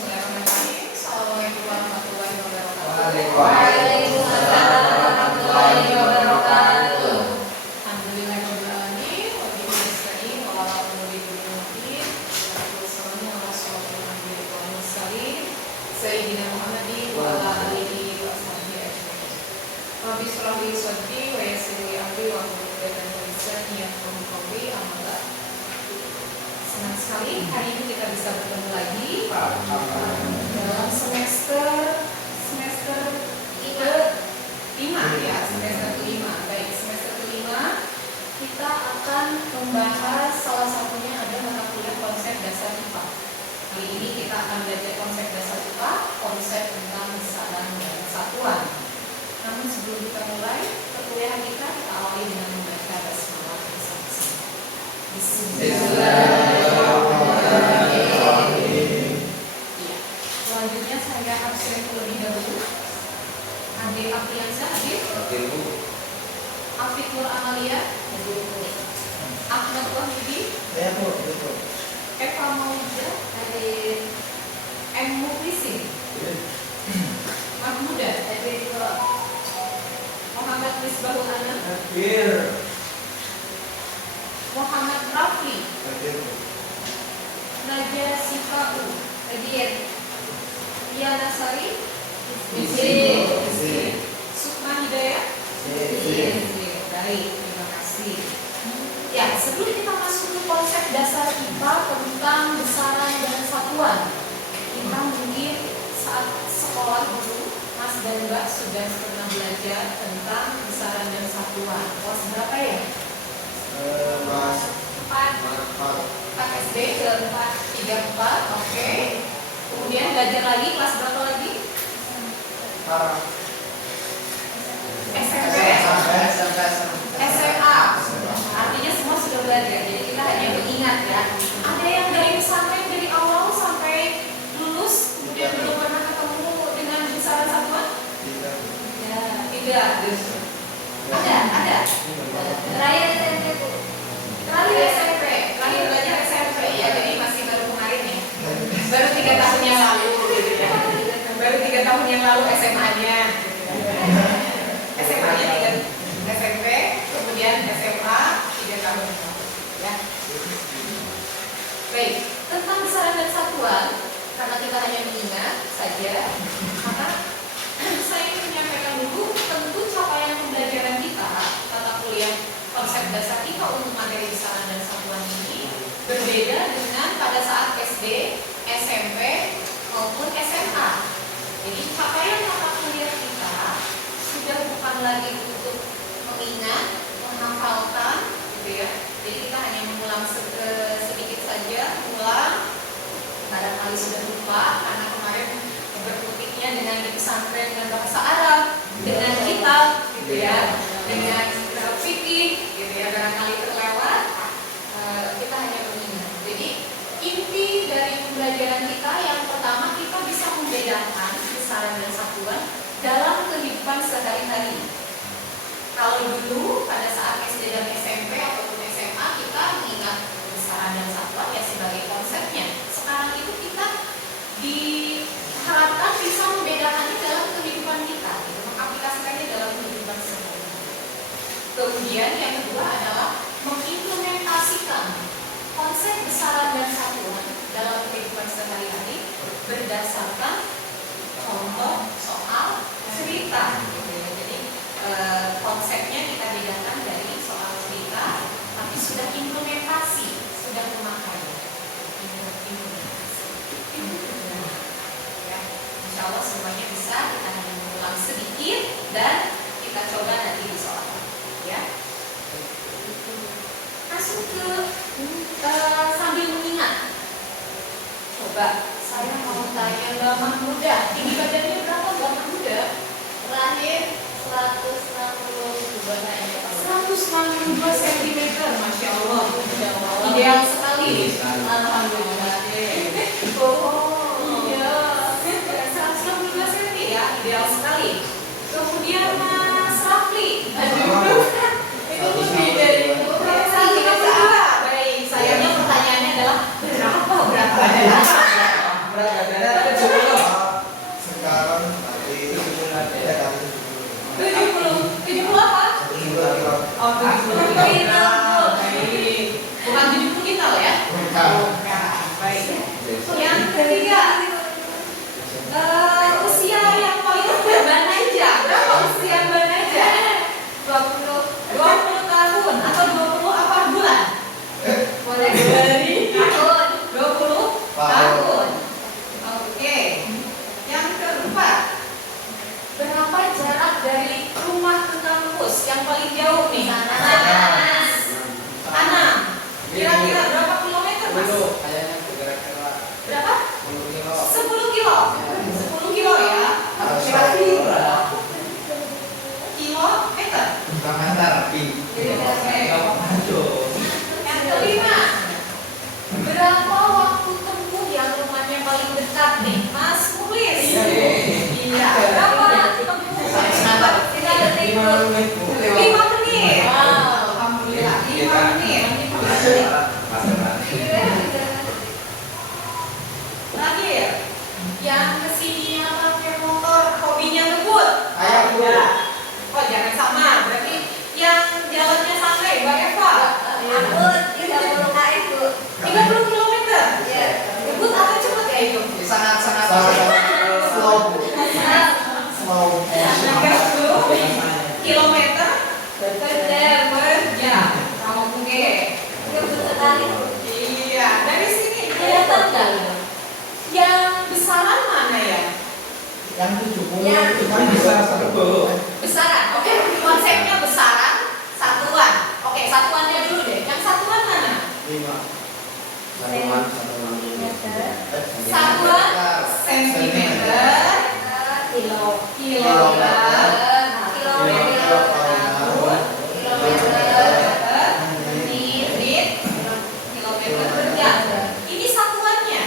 Bismillahirrahmanirrahim. Assalamualaikum warahmatullahi wabarakatuh. Waalaikumsalam warahmatullahi wabarakatuh. Alhamdulillahirabbil alamin. Wa bihi nasta'in wa ala umuri dunya waddin. Wassalamu ala asyrofil anbiya'i wal mursalin sayyidina Muhammadin wa ala alihi wa sahbihi ajmain. Rabbi shrah li sadri wa yassir li amri wa hlul 'uqdatam min lisani yafqahu qawli. Amma ba'd. Senang sekali hari ini kita bisa bertemu lagi dalam semester kelima ya, semester kelima. Baik, semester kelima kita akan membahas salah satunya ada mata kuliah konsep dasar IPA. Kali ini kita akan belajar konsep dasar IPA, konsep tentang besaran dan satuan. Namun sebelum kita mulai perkuliahan kita awali dengan membaca basmalah bersama-sama. Bismillahirrahmanirrahim. Iya. Selanjutnya saya absen terlebih dahulu. Ade Apriansa, Ade. Afif Nur Amalia. Ahmad Wahyudi. Eva Maulida. Ade M Muklisin. Mahmuda. Ade Muhammad Misbahul Anam. Muhammad Rafli. Naja Sifau. Hadir. Ria Nasari. Sukma Hidayah. Baik, terima kasih. Ya, sebelum kita masuk ke konsep dasar IPA tentang besaran dan satuan, kita mungkin saat sekolah dulu Mas dan Mbak sudah pernah belajar tentang besaran dan satuan. Kelas berapa ya? Kelas 4 SD, kelas 3-4, oke. Kemudian belajar lagi, kelas berapa lagi? SMP, SMA. Artinya semua sudah belajar, jadi kita hanya mengingat ya. Ada yang dari pesantren dari awal sampai lulus, kemudian belum pernah ketemu dengan besaran satuan? Ya, tidak. Ada. Terakhir SMP, terakhir belajar SMP ya, jadi masih baru kemarin ya. Baru 3 tahun yang lalu gitu ya. Baru 3 tahun yang lalu SMA-nya gitu ya. SMA-nya 3 SMP, kemudian SMA 3 tahun yang lalu ya. Baik, tentang besaran dan satuan, karena kita hanya mengingat saja, maka saya ingin menyampaikan dulu tentu capaian pembelajaran kita tata kuliah konsep dasar IPA untuk materi besaran dan satuan ini berbeda dengan pada saat SD, SMP maupun SMA. Jadi capaian mata kuliah kita sudah bukan lagi untuk mengingat, menghafalkan, gitu ya. Jadi kita hanya mengulang sedikit saja, mengulang. Barangkali sudah lupa karena kemarin berkutiknya dengan di pesantren dengan bahasa Arab, dengan kitab, gitu ya, dengan fikih, gitu ya. Barangkali terlewat. Kita hanya mengingat. Jadi inti dari pembelajaran kita yang pertama kita bisa membedakan besaran dan satuan dalam kehidupan sehari-hari. Kalau dulu pada saat SD dan SMP ataupun SMA kita mengingat besaran dan satuan ya sebagai konsepnya. Sekarang itu kita diharapkan bisa membedakannya dalam kehidupan kita, gitu, mengaplikasikannya dalam kehidupan sehari-hari. Kemudian yang kedua adalah mengimplementasikan konsep besaran dan satuan dalam kehidupan sehari-hari berdasarkan contoh soal cerita. Gitu ya. Jadi konsepnya kita bedakan dari soal cerita, tapi sudah implementasi, sudah memakai. Ya, insya Allah semuanya bisa kita hanya mengulang sedikit dan kita coba nanti di soal. Ya. Masuk ke sambil mengingat. Coba saya mau tanya Mbak Mahmuda, tinggi badannya berapa Mbak Mahmuda? Terakhir 162 cm, Masya Allah. Ideal sekali. Alhamdulillah. Oh iya, 162 cm ya, ideal sekali. Kemudian Mas Rafli, aduh, itu lebih dari 132. Baik, sayangnya pertanyaannya adalah berapa berat badan? 78? 1 kilo. Oh, 70 kintal. Baik. Bukan 70 kintal ya? Baik. Yang ketiga, usia yang paling muda Mbak Najah. Berapa usia Mbak Najah? 20 tahun atau 20 apa bulan? Boleh Dari tahun. 20 tahun. Oke. Yang keempat, berapa jarak dari rumah ke kampus yang paling jauh nih? 6. Kira-kira berapa kilometer, Mas? Kayaknya kira-kira Berapa? 10 kilo. 10 kilo. 10 kilo ya. Kira-kira kilometer. Kilometer. Yang kelima, berapa waktu tempuh yang rumahnya paling dekat nih, Mas Mulis? Iya. Berapa tempuh? 5 menit. Alhamdulillah. 5 menit. Terakhir, yang kesininya pakai motor, hobinya ngebut. Oh, jangan sama. Berarti yang jalannya santai, Mbak Eva. 30 kilometer. Ngebut atau cepet ya itu? Sangat slow. 30 kilometer per jam. Oke. Iya, dari sini kelihatan nggak? Yang besaran mana ya? Yang 70 cuma bisa 1. Besaran. Oke, konsepnya besaran, satuan. Oke, satuannya dulu deh. Yang satuan mana? 5. Satuan sentimeter, kilogram, menit, kilometer per jam. Ini satuannya.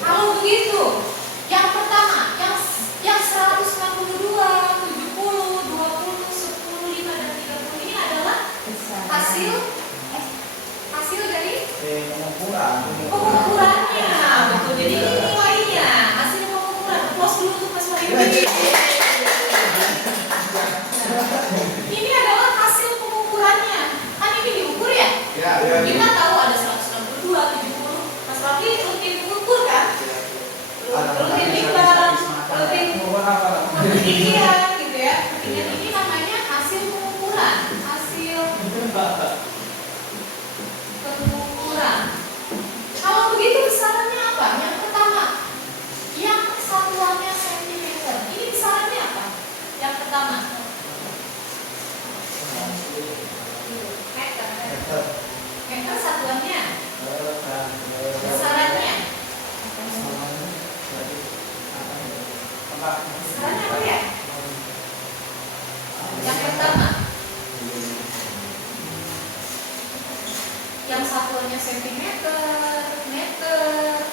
Kalau begitu, yang pertama, yang 162, 70, 20, 10, 5 dan 30 ini adalah hasil dari pengukurannya. Betul. Jadi ini nilainya, hasil pengukuran. Plus dulu untuk Mas Wahyu. Ini adalah hasil pengukurannya. Kan ini diukur ya? Kita tahu ada 162, 70. Mas Wahyu rutin mengukur kan? Rutin limbah, rutin penelitian gitu ya. Ini namanya hasil pengukuran. Kalau begitu besarannya apa? Yang pertama, yang satuannya sentimeter. Ini besarannya apa? Yang pertama, meter satuannya, besarannya. Besarannya apa ya? Yang pertama, yang satuannya sentimeter, meter.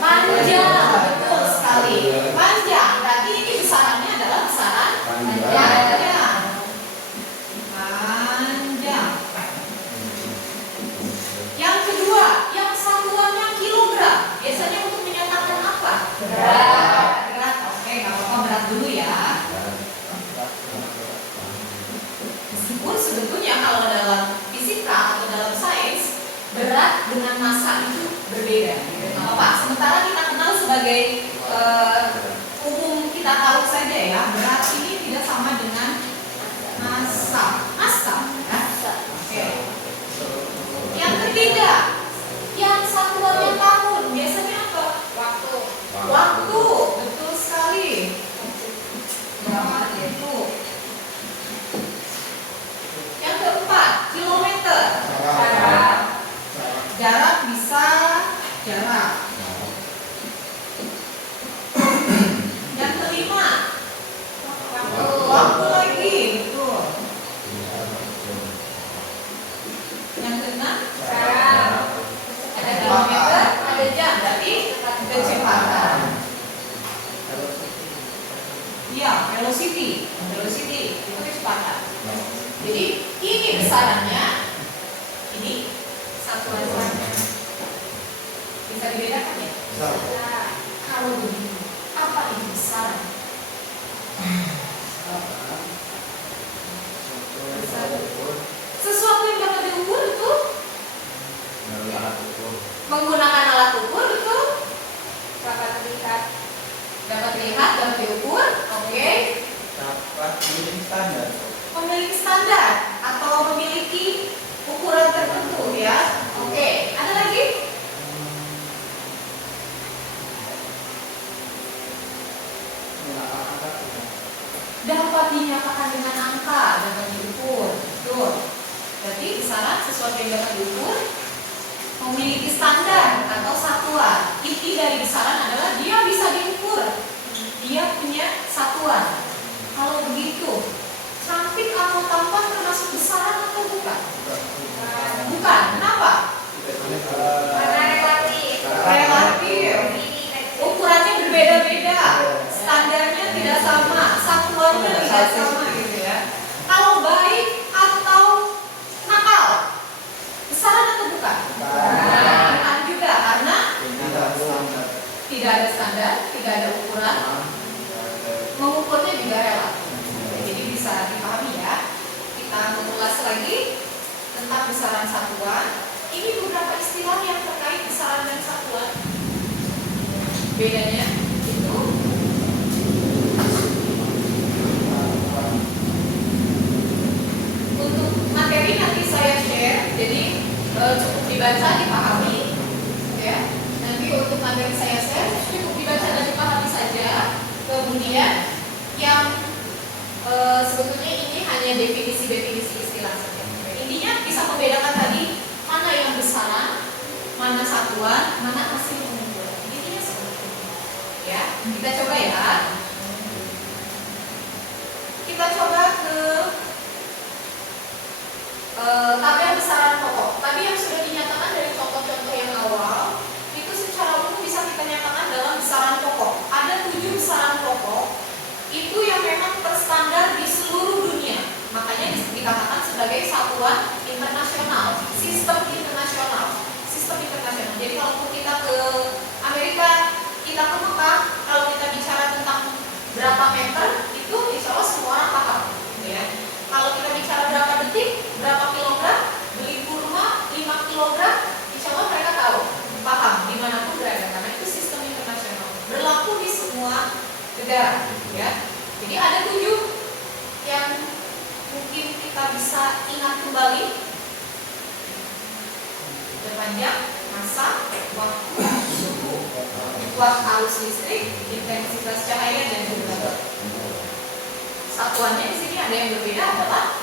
Panjang, betul sekali. Panjang, berarti ini besarannya adalah besaran panjang. Yang kedua, yang satuannya kilogram. Biasanya untuk menyatakan apa? Berat. Oke, nggak apa-apa, berat dulu ya. Meskipun sebetulnya kalau dalam fisika atau dalam sains, berat dengan massa itu berbeda. Nggak apa-apa. Sementara kita kenal sebagai umum kita tahu saja ya, berat ini tidak sama dengan massa. Ya? Oke. Yang ketiga, yang satuannya tahun. Biasanya apa? Waktu. Betul sekali. Itu. Yang keempat, kilometer. Jarak bisa jarak. Yang kelima, waktu lagi. Betul. Yang keenam, ada kilometer, ada jam. Berarti kecepatan. Iya, velocity itu kecepatan. Jadi ini besarannya, ini satuannya. Bisa dibedakan ya? Kalau begitu, apa itu besaran? Sesuatu yang dapat diukur itu menggunakan alat ukur itu dapat dilihat, dapat diukur, oke. Dapat memiliki standar. Memiliki standar atau memiliki ukuran tertentu ya. Oke, ada lagi? Dapat dinyatakan dengan angka, dapat diukur. Betul. Berarti besaran sesuatu yang dapat diukur, memiliki standar atau satuan. Inti dari besaran adalah dia bisa diukur. Dia punya satuan. Kalau begitu, cantik atau tampan termasuk besaran atau bukan? Bukan. Kenapa? Karena relatif. Relatif. Ukurannya berbeda-beda. Standarnya tidak sama. Satuannya tidak sama gitu ya. Kalau baik atau nakal, besaran atau bukan? Bukan juga karena tidak ada standar, tidak ada ukuran. Mengukurnya juga relatif. Jadi bisa dipahami ya. Kita mengulas lagi tentang besaran satuan. Ini beberapa istilah yang terkait besaran dan satuan. Bedanya itu untuk materi nanti saya share. Jadi cukup dibaca, dipahami ya. Nanti untuk materi saya share cukup dibaca dan dipahami saja. Kemudian yang sebetulnya ini hanya definisi-definisi istilah saja. Intinya bisa membedakan tadi mana yang besaran, mana satuan, mana hasil pengukuran. Intinya seperti itu. Ya, kita coba ya. Kita coba ke tabel besaran pokok. Tadi yang sudah dinyatakan dari contoh-contoh yang awal, itu secara umum bisa kita nyatakan dalam besaran pokok. Ada 7 besaran pokok. Itu yang memang terstandar di seluruh dunia. Makanya dikatakan sebagai satuan internasional, sistem internasional. Jadi kalau kita ke Amerika, kita ke Mekah, kalau kita bicara tentang berapa meter, itu insya Allah semua orang paham. Ya. Kalau kita bicara berapa detik, berapa kilogram, beli kurma 5 kilogram, insya Allah mereka tahu, paham dimanapun berada, karena itu sistem internasional. Berlaku di semua negara. Ya. Jadi ada 7 yang mungkin kita bisa ingat kembali. Terpanjang, massa, waktu, suhu, kuat arus listrik, intensitas cahaya dan jumlah. Satuannya di sini ada yang berbeda adalah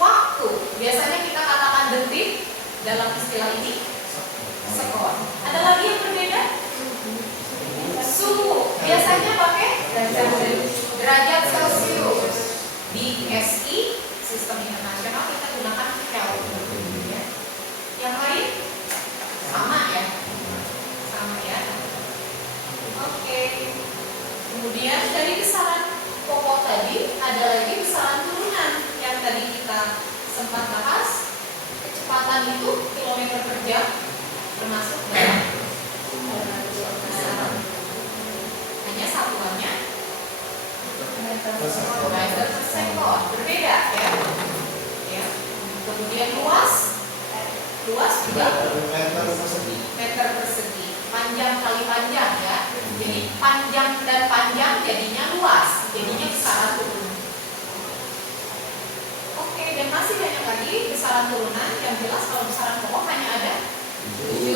waktu. Biasanya kita katakan detik dalam istilah ini sekon. Ada lagi yang berbeda? Suhu. Biasanya pakai derajat Celcius. Di SI, sistem internasional, kita gunakan Kelvin. Ya. Yang lain sama ya. Oke. Kemudian dari besaran pokok tadi ada lagi besaran turunan yang tadi kita sempat bahas. Kecepatan itu kilometer per jam termasuk dalam besaran. Hanya satuannya meter per sekon, berbeda ya. Ya. Kemudian luas juga meter persegi, panjang kali panjang ya. Jadi panjang dan panjang jadinya luas, jadinya besaran turunan. Oke, dan masih banyak lagi besaran turunan. Yang jelas kalau besaran pokok hanya ada 7.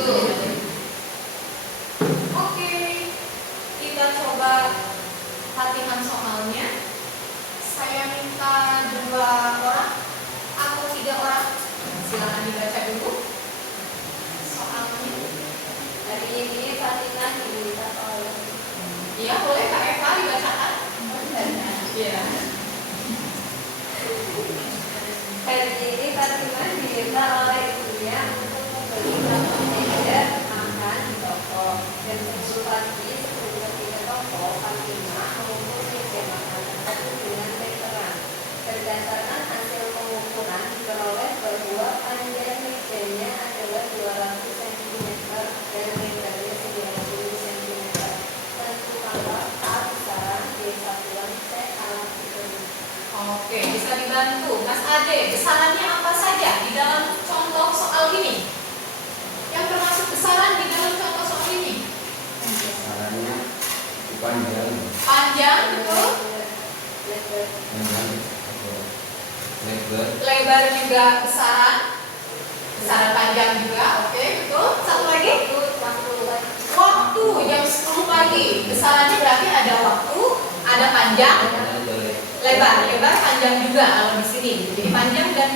Oke, kita coba latihan soalnya. Saya minta 2 orang atau 3 orang. Silakan dibaca dulu soalnya. Hari ini Fatimah diminta oleh. Iya, boleh Kak Eva dibacakan? Iya. Hari ini Fatimah diminta oleh ibunya untuk membeli kontainer makan di toko. Dan sebelum pagi sebelum pergi ke toko, Fatimah mengukur meja makan tersebut dengan meteran. Berdasarkan hasil pengukuran diperoleh bahwa panjang mejanya adalah 200 cm dan lebarnya 90 cm. AD, besarannya apa saja di dalam contoh soal ini? Yang termasuk besaran di dalam contoh soal ini? Besarannya panjang. Panjang, betul. Lebar. Lebar juga besaran. Besaran panjang juga, oke, betul. Satu lagi? Waktu jam 10 pagi. Besarannya berarti ada waktu, ada panjang, lebar. Lebar panjang juga kalau di sini. Jadi panjang dan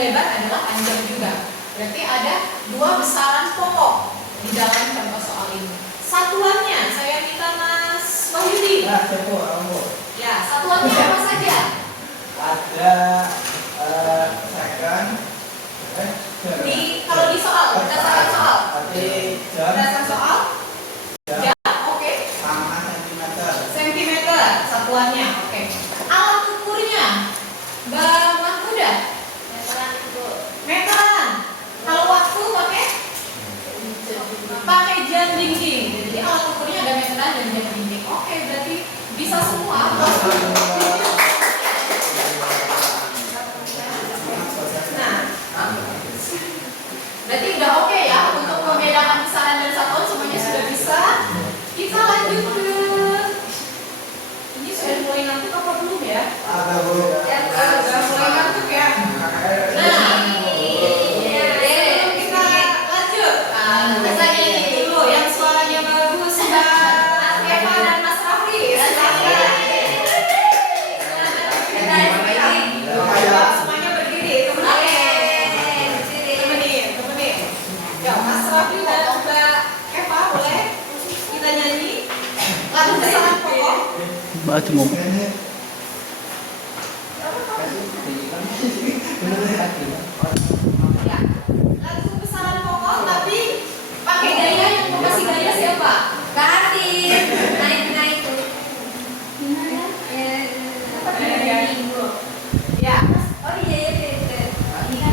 lebar adalah panjang juga. Berarti ada dua besaran pokok di dalam contoh soal ini. Satuannya saya minta Mas Wahyudi. Nah, coba kamu. Ya, satuannya apa saja? Ada second. Kalau di soal, berdasarkan soal. Ada jam. Berdasarkan soal? Ya, oke. Sama sentimeter. Sentimeter satuannya, oke. Alat ukurnya, Mbak Mahmuda? Meteran. Kalau waktu pakai jam dinding. Jadi alat ukurnya ada meteran dan jam dinding. Oke, berarti bisa semua. Berarti udah oke ya untuk membedakan besaran dan satuan, semuanya sudah bisa. Kita lanjut ke ini, sudah mulai ngantuk apa belum ya? Ada Bu. Sudah mulai ngantuk ya. Nah, sebelum kita lanjut, rasanya ini dulu yang suaranya bagus, Mbak Eva dan Mas Rafli. Semuanya berdiri, temenin. Ya, Mas Rafli dan Mbak Eva boleh kita nyanyi lagu besaran pokok. Ya, lagu besaran pokok tapi pakai gaya yang mau kasih gaya siapa?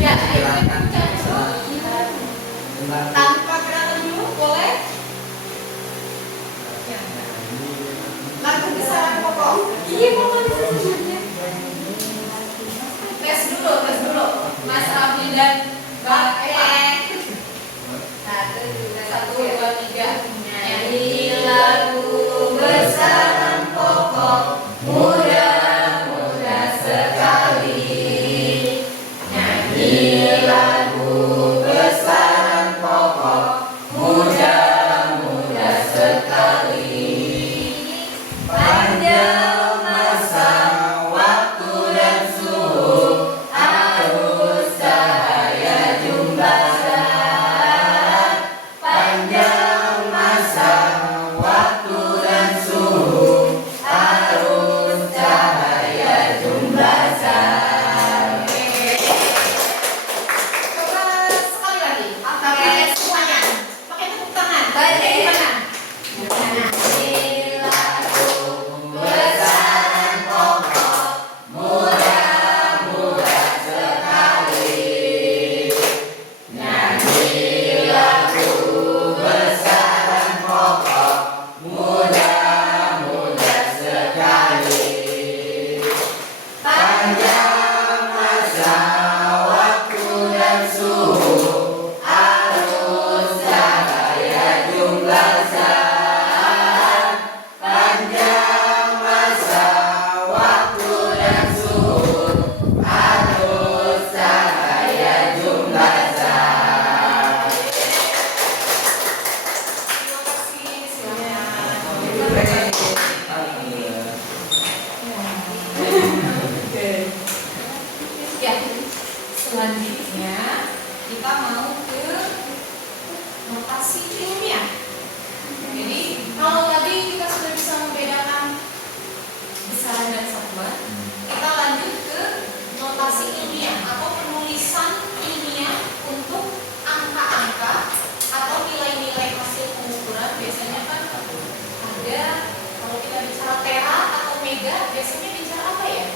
Ya, ya, tanpa gerakan dulu boleh. Lagu besaran pokok. Tes dulu. Mas Rafli dan Mbak Eva. 1, 2, 3. Nyanyi lagu besaran pokok, mudah-mudah sekali. Nyanyi lagu besaran pokok, mudah-mudah sekali. Panjang masa, waktu dan suhu, arus cahaya jumlah saat. Panjang masa, waktu dan suhu, arus cahaya jumlah saat. Coba sekali lagi. Pakai semuanya. Pakai tepuk tangan. Di mana? Ya, selanjutnya kita mau ke notasi ilmiah. Jadi kalau tadi kita sudah bisa membedakan besaran dan satuan, kita lanjut ke notasi ilmiah atau penulisan ilmiah untuk angka-angka atau nilai-nilai hasil pengukuran. Biasanya kan ada, kalau kita bicara tera atau mega, biasanya bicara apa ya?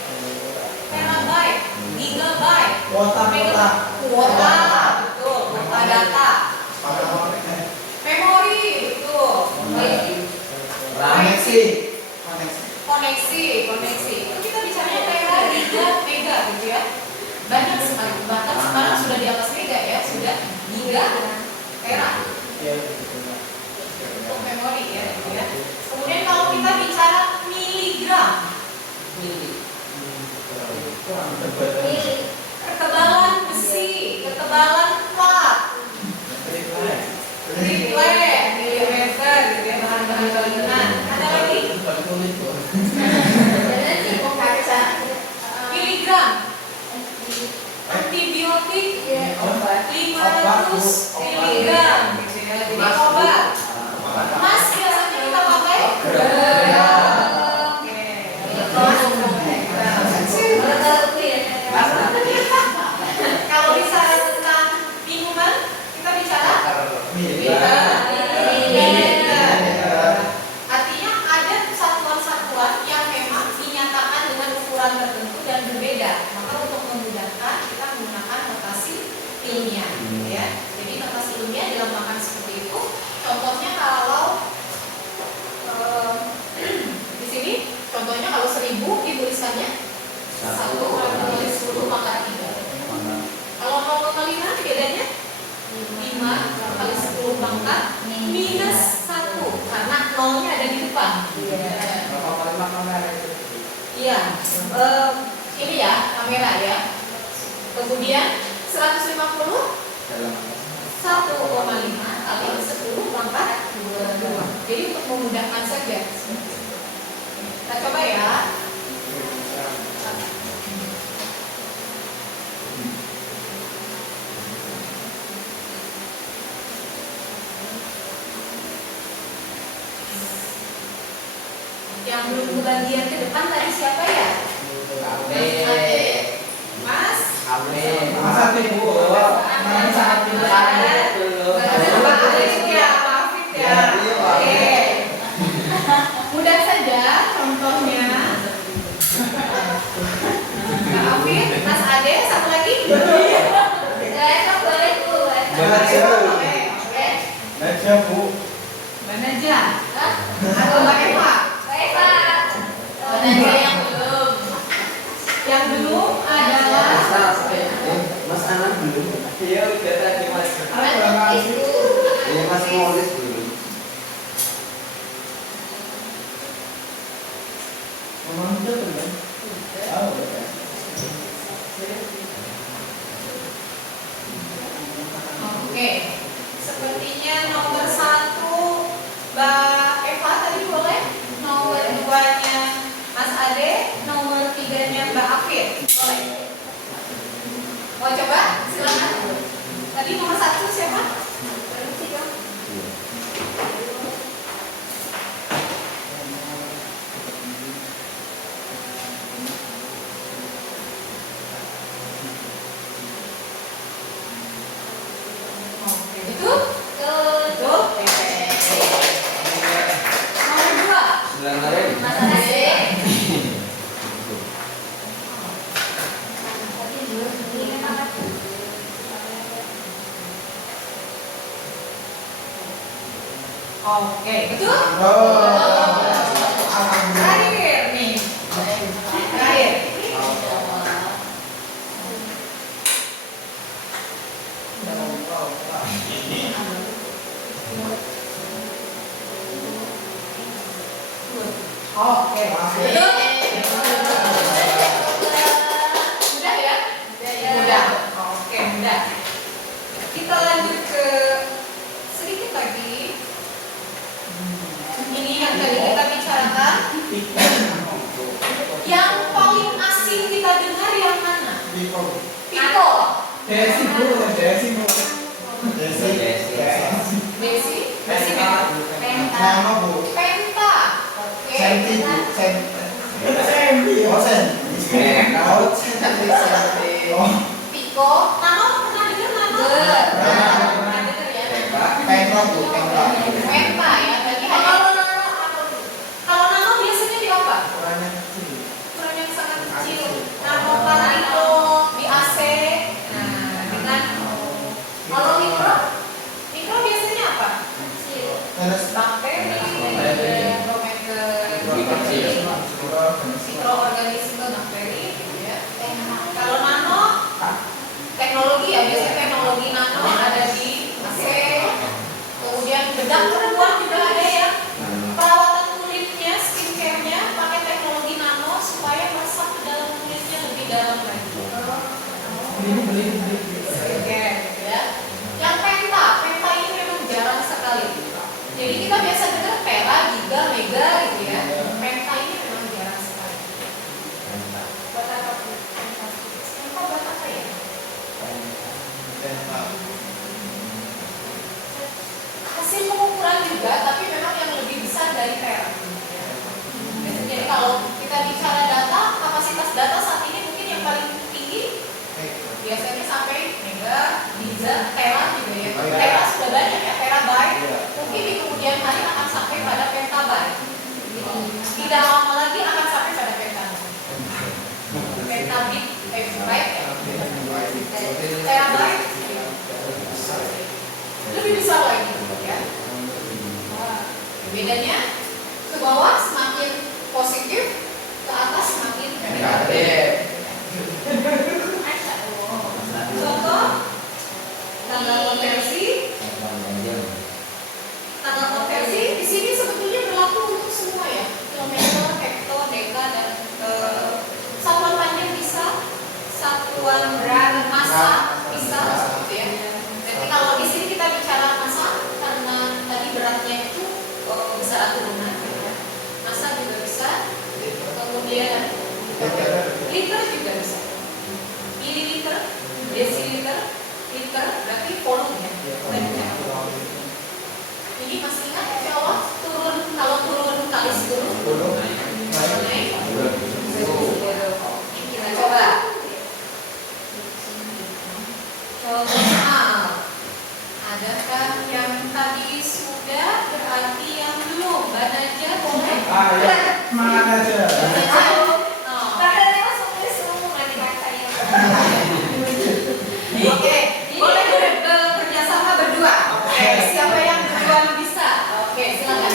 Terabyte, gigabyte, kuota, betul, kuota data, memori, betul, koneksi. Itu kita bicaranya tera, giga, mega, gitu ya. antibiotik Obat. 500 miligram gitu ya. Jadi obat. Mas biasanya kita pakai kalau bicara tentang minuman, kita bicara artinya ada satuan-satuan yang memang dinyatakan dengan ukuran tertentu dan berbeda. Maka untuk memudahkan kita menggunakan notasi ilmiah, ya. Jadi notasi ilmiah dilambangkan seperti itu. Contohnya kalau di sini, contohnya kalau 1000 ditulisannya 1 kali 10 pangkat 3. Kalau 0,5 bedanya 5 kali 10 pangkat minus 1 karena nolnya ada di depan. Iya. Ini ya kamera ya. Kemudian 150 1,5 kali 10 pangkat 2. Jadi untuk memudahkan saja. Kita coba ya. Yang belum kebagian ke depan tadi siapa ya? Mas? Mas Ade Bu. Mas Ade. Maafin ya. Oke. Mudah saja contohnya. Maafin, Mas Ade, satu lagi. Baca Bu. Banaja. Atau Mbak Eva? Banaja yang belum. Yang belum adalah Mas Anan belum. Iya udah tadi Mas. Iya Mas Molis belum. Memang itu belum. Tahu ya. Oke. Sepertinya nomor 1 Mbak Eva tadi boleh. Nomor 2-nya Mas Ade. Nomor 3-nya Mbak Afir. Boleh. Mau coba? Silakan. Tadi nomor 1 siapa? Oke, betul? Betul. Nomor 2. Mas Ade. Oke, betul? Terakhir nih. Terakhir. Oke, betul? Mudah ya? Mudah. Oke, mudah. Kita lanjut ke sedikit lagi. Ini yang tadi kita bicarakan. Yang paling asing kita dengar yang mana? Pico. Desi Bu, Desi Bu. Desi. Besi. Besi penta. Nama Bu. Penta. Oke. Senti Bu, Senti. Oh, Senti. Oh, Pico. Nano pernah dengar nano? Pernah dengar ya? Penta Bu, Penta. Penta ya. Berarti hanya kalau nano biasanya di apa? Ukurannya kecil. Ukuran yang sangat kecil. Nano paralito di AC. Nah, dengan kalau mikro, mikro biasanya apa? Kecil. Terus Bakteri, mikroorganisme bakteri, gitu ya. Kalau nano, teknologi ya biasanya teknologi nano ada di AC. Kemudian bedak perempuan juga ada ya. Perawatan kulitnya, skincare-nya pakai teknologi nano supaya meresap ke dalam kulitnya lebih dalam lagi. beli. Oke, ya. Yang penta ini memang jarang sekali. Jadi kita biasa dengar pera, giga, mega gitu ya. Penta ini memang jarang sekali. Buat apa? Penta buat apa ya? juga, tapi memang yang lebih besar dari tera. Jadi kalau kita bicara data, kapasitas data saat ini mungkin yang paling tinggi biasanya sampai mega, giga, tera juga ya. Tera sudah banyak ya, terabyte. Mungkin di kemudian hari akan sampai pada petabyte. Tidak lama lagi akan sampai pada petabyte. Petabit, byte ya. Terabyte lebih besar lagi ya. Bedanya ke bawah semakin positif, ke atas semakin negatif. Contoh tanggal konversi. Tanggal konversi di sini sebetulnya berlaku untuk semua ya, kilometer, hektar, deka dan satuan panjang bisa, satuan berat, massa bisa, gitu ya. Jadi kalau di sini kita bicara massa karena tadi beratnya itu besar turunan, ya. Massa juga bisa, kemudian liter juga bisa, mililiter, desiliter, liter, berarti volume ya. Ini masih ingat insya Allah turun, kalau turun kali 10 naik. Kita coba. Adakah yang tadi sudah, berarti yang belum? Banaja boleh? Ya, semangat aja. Katanya langsung semua nanti saya. Oke, boleh bekerja sama berdua. Oke, siapa yang duluan bisa? Oke, silakan.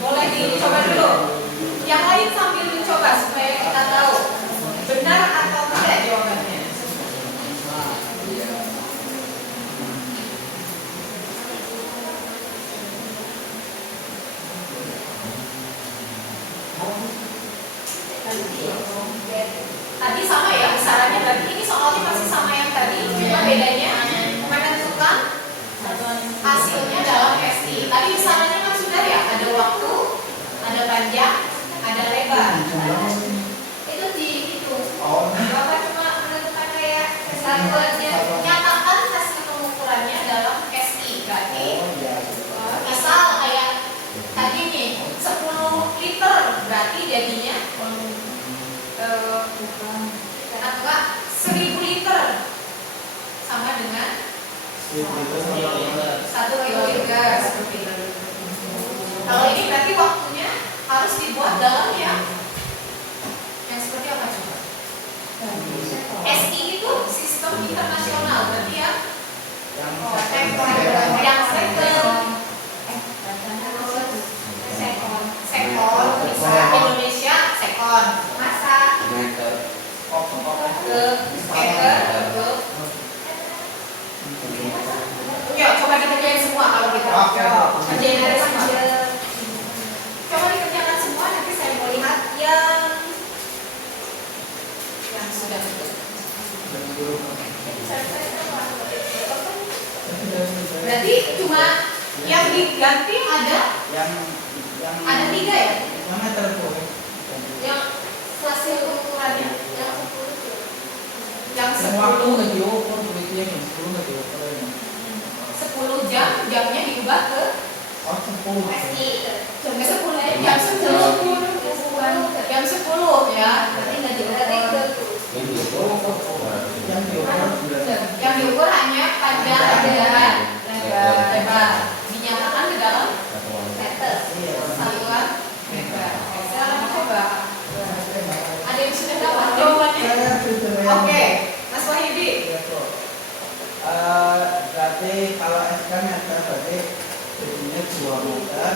Boleh dicoba dulu. Yang lain sambil mencoba supaya kita tahu benar atau tidak jawabannya. Tadi sama ya besarannya, berarti ini soalnya masih sama yang tadi, cuma bedanya menentukan hasilnya dalam SI. Tadi besarannya kan sudah ya, ada waktu, ada panjang, ada lebar. Itu dihitung. Bapak cuma menentukan kayak satuannya, nyatakan hasil pengukurannya dalam SI. Berarti misal kayak tadi nih 10 liter, berarti jadinya enggak 1000 liter sama dengan 1 kiloliter seperti itu. Kalau ini berarti waktunya harus dibuat dalam yang seperti apa coba? SI itu sistem internasional, berarti yang sekon, bisa Indonesia sekon, masa ke meter ke. Yuk, coba dikerjain semua kalau gitu. Kerjain dari semua. Coba dikerjakan semua, nanti saya mau lihat yang sudah betul. Berarti cuma yang diganti ada 3 ya? Yang hasil ukurannya yang 10 jam, jamnya diubah ke jam 10 ya. Yang diukur hanya panjang dan lebar, dinyatakan ke dalam meter, satuan meter. Saya coba. Ada yang sudah dapat jawabannya? Oke, Mas Wahyudi. Berarti kalau SK meter berarti jadinya 2 meter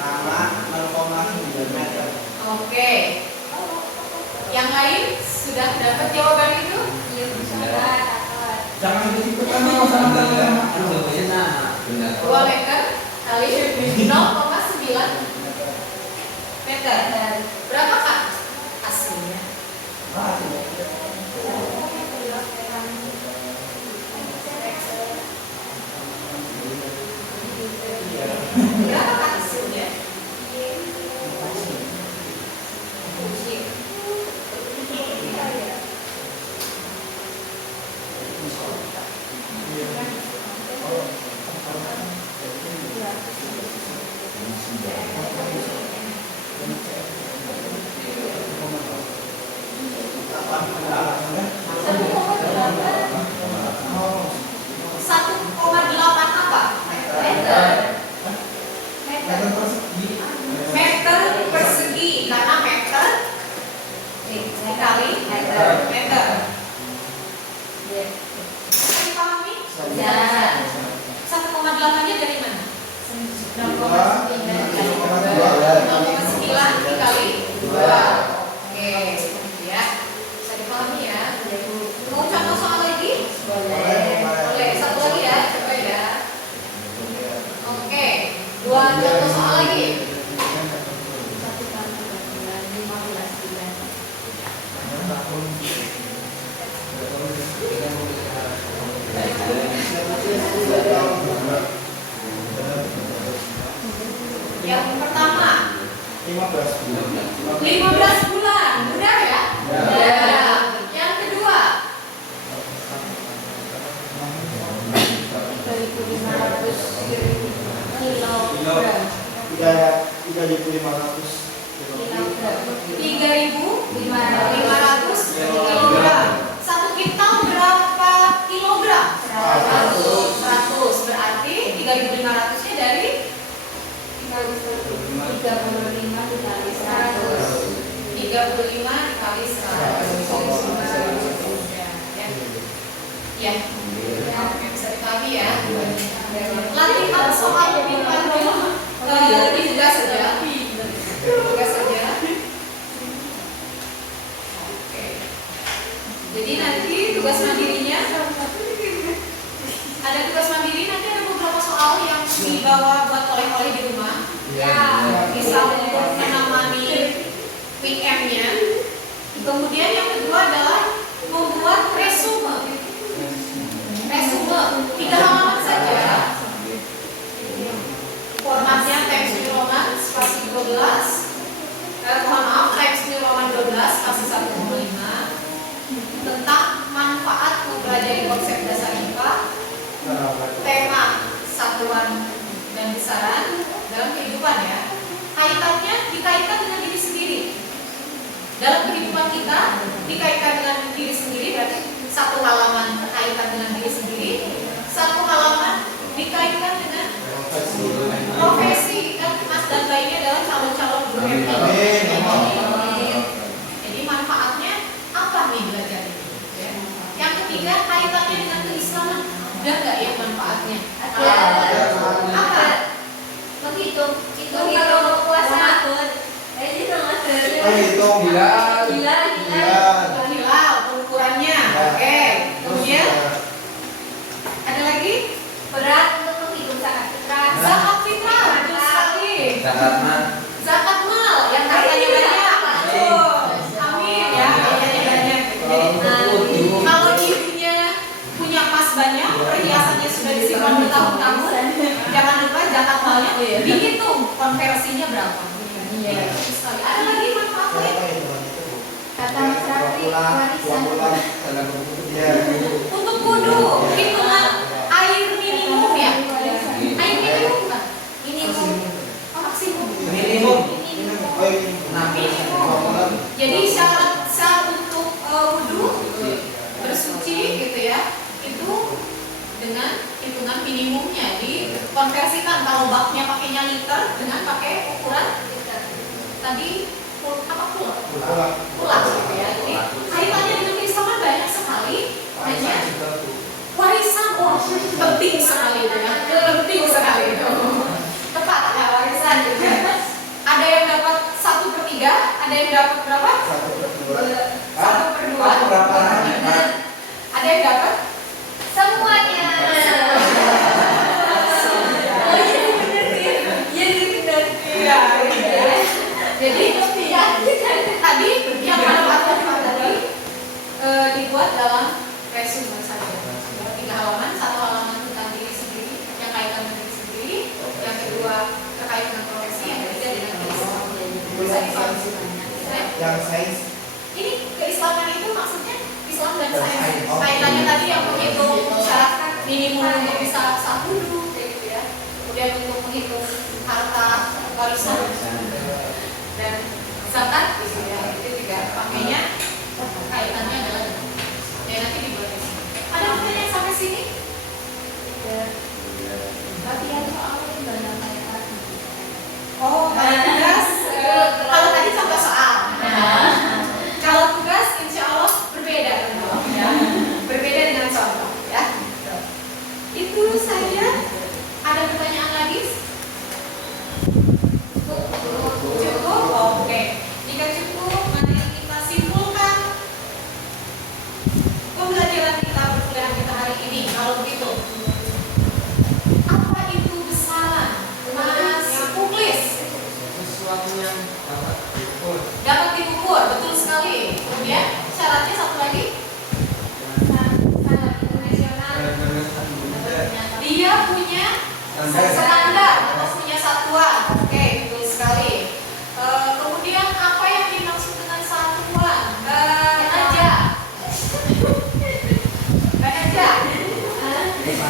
sama 0,9 meter. Oke. Yang lain sudah dapat jawaban itu? Jangan ikut-ikutan sama 2 meter kali 0,9 meter. Berapa Kak hasilnya? Berapa Kak hasilnya? Boleh. Satu lagi ya, coba ya. Oke, 2 contoh soal lagi. Yang pertama, 15 bulan. 15 bulan, mudah ya? Ya. Yang kedua, 3.500 3.500 kilogram. 1 kintal berapa kilogram? 100. Berarti 3.500-nya dari 35 dikali 100. Ya. Oke, bisa dipahami ya. Latihan soal pintarnya ditugas saja. Tugas saja. Oke. Jadi nanti tugas mandirinya ada tugas mandiri, nanti ada beberapa soal yang dibawa buat oleh-oleh di rumah. Bisa untuk menemani weekendnya. Kemudian yang kedua adalah membuat resume. 3 halaman saja. Formatnya Times New Roman spasi 12. Mohon maaf, Times New Roman 12 spasi 1,5 tentang manfaat mempelajari konsep dasar IPA. Tema satuan dan besaran dalam kehidupan ya. Kaitannya dikaitkan dengan diri sendiri. Dalam kehidupan kita dikaitkan dengan diri sendiri, berarti 1 halaman berkaitan dengan diri sendiri, 1 halaman dikaitkan dengan profesi kan Mas dan lainnya adalah calon-calon guru Jadi manfaatnya apa nih belajar ini? Ya. Yang ketiga kaitannya dengan keislaman, ada nggak ya manfaatnya? Apa? Menghitung kalau puasa. Hitung Hilal. Hilal pengukurannya. Oke. Kemudian ada lagi Berat untuk menghitung zakat fitrah. zakat fitrah, betul sekali. Zakat mal. Zakat mal yang harganya banyak. Amin ya, harganya banyak. Jadi kalau ibunya punya emas banyak, perhiasannya sudah disimpan bertahun-tahun, jangan lupa zakat malnya dihitung konversinya berapa. Iya. Ada lagi manfaat lain? Kata Mas Raffi, warisan. Untuk wudhu, hitungan air minimum ya? Air minimum bukan? Minimum. Oh, maksimum. Minimum. Minimum. Jadi syarat untuk wudhu bersuci gitu ya, itu dengan hitungan minimumnya dikonversikan. Kalau baknya pakainya liter dengan pakai ukuran tadi pulang gitu ya. Jadi kaitannya dengan keislaman banyak sekali. Hanya warisan, penting sekali itu ya, penting sekali itu. Tepat ya warisan gitu. Ada yang dapat 1/3, ada yang dapat berapa? 1/2. Ada yang dapat Semuanya. Oh iya benar sih. Iya benar. iya. Jadi tadi yang manfaat tadi dibuat dalam resume saja. 3 halaman, 1 halaman tentang diri sendiri, yang kaitan dengan diri sendiri, yang kedua terkait dengan profesi, yang ketiga dengan keislaman. Bisa dipahami? Yang sains Ini keislaman itu maksudnya Islam dan sains. Kaitannya tadi yang menghitung syarat minimum untuk bisa sah wudhu, gitu ya. Kemudian untuk menghitung harta warisan dan zakat, gitu ya. Itu juga pakainya kaitannya adalah ya nanti dibuat di sini. Ada pertanyaan sampai sini? Latihan soal lembaga kayak Oh, kalau tugas, kalau tadi contoh soal.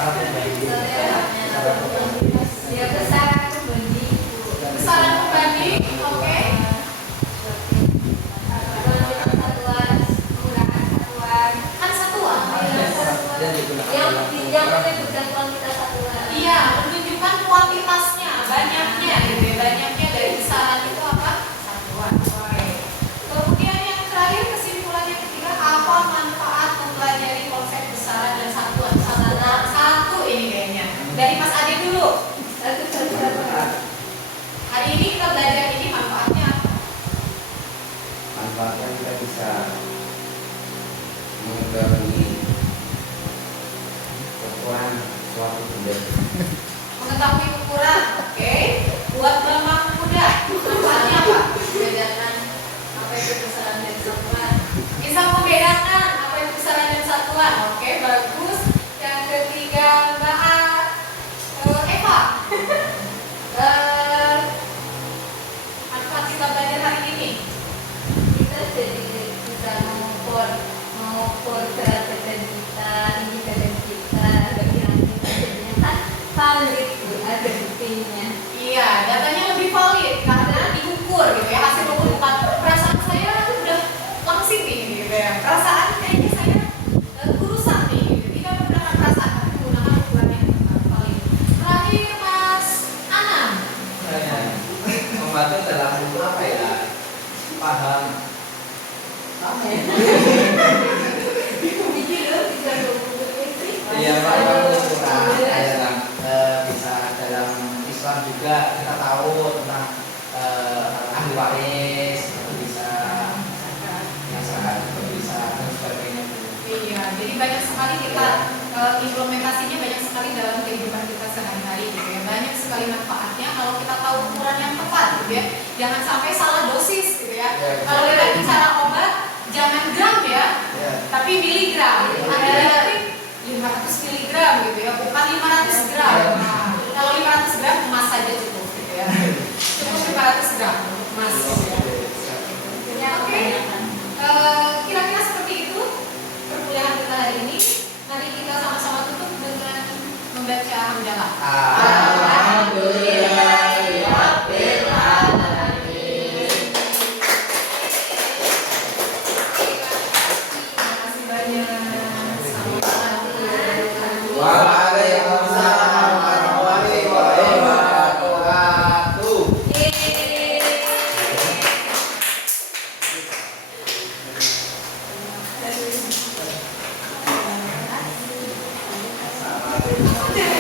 Besaran pembanding. Ya besaran pembanding. Besaran pembanding, oke. Satuan menggunakan satuan. Kan satuan. Dan digunakan Yang dalam menyebutkan kuantitas satuan. Iya, menunjukkan kuantitasnya, banyaknya gitu ya. Banyaknya dari besaran itu apa? Satuan. Oke. Kemudian yang terakhir kesimpulan yang ketiga, apa manfaat mempelajari konsep besaran dan satuan? Satu ini kayaknya. Dari Mas Ade dulu. Hari ini kita belajar ini manfaatnya apa? manfaatnya kita bisa mengetahui ukuran suatu benda. Mengetahui ukuran, oke. Buat Bambang muda, manfaatnya apa? Membedakan apa itu besaran dan satuan. Bisa membedakan apa itu besaran dan satuan. Oke, bagus. Yang ketiga, Mbak Eva. Manfaat kita belajar hari ini. Kita jadi bisa mengukur berat badan kita, tinggi badan kita, bagian kita jadinya kan valid Bu, ada buktinya. Iya, datanya lebih valid karena diukur gitu ya. Hasil pengukuran perasaan saya udah langsing nih gitu ya. Perasaan kayaknya saya kurusan nih gitu. Tidak menggunakan perasaan tapi menggunakan ukuran yang valid. Terakhir Mas Anam. Membantu dalam apa ya? Paham. Apa ya? Bisa Iya, paham ukuran. Dalam bisa dalam Islam juga kita tahu tentang ahli waris, itu bisa masyarakat itu bisa dan sebagainya. Iya, jadi banyak sekali kita implementasinya banyak sekali dalam kehidupan kita sehari-hari gitu ya. Banyak sekali manfaatnya kalau kita tahu ukuran yang tepat gitu ya. Jangan sampai salah dosis gitu ya. Ya. Kalau kita bicara obat jangan gram ya, Ya. tapi miligram. Antibiotik 500 miligram gitu ya, bukan 500 gram. Nah, kalau 500 gram emas saja cukup gitu ya. Cukup 500 gram untuk emas. Gitu ya. Oke. Kira-kira seperti itu perkuliahan kita hari ini. Mari kita sama-sama tutup dengan membaca hamdalah. Alhamdulillahirabbil alamin. Terima kasih banyak. Waalaikumsalam warahmatullahi wabarakatuh. Yeay.